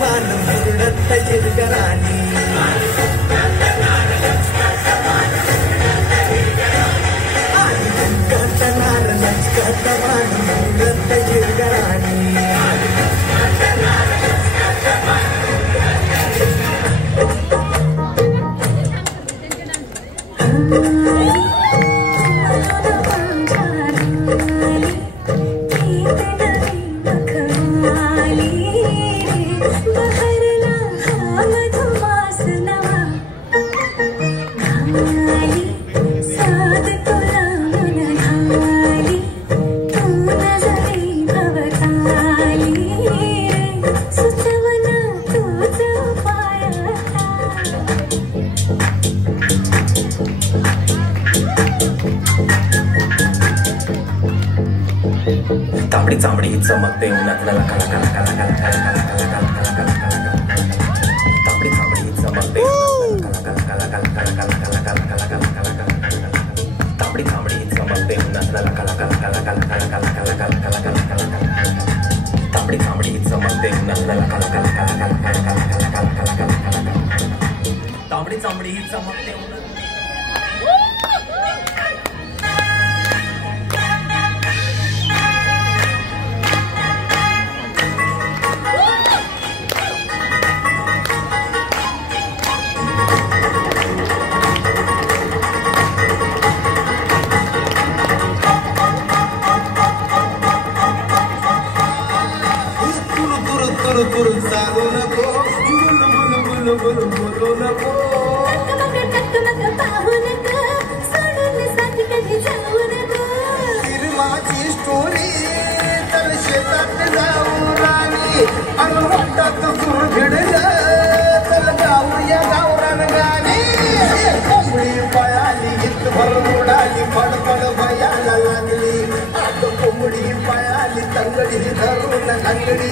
मान मुरडत जिरगराणी कतनार कतमान मुरडत जिरगराणी तांबडी चांबडी चमकते उन्हात कला कला कला कला कला कला कला कला कला कला तांबडी चांबडी चमकते कला कला कला कला कला कला कला कला कला कला तांबडी चांबडी चमकते उन्हात कला कला कला कला कला कला कला कला कला तांबडी चांबडी चमकते उन्हात कला कला कला कला कला कला कला कला तांबडी चांबडी चमकते उन्हात कोंबडी पायाली तंगडी धरून अंगडी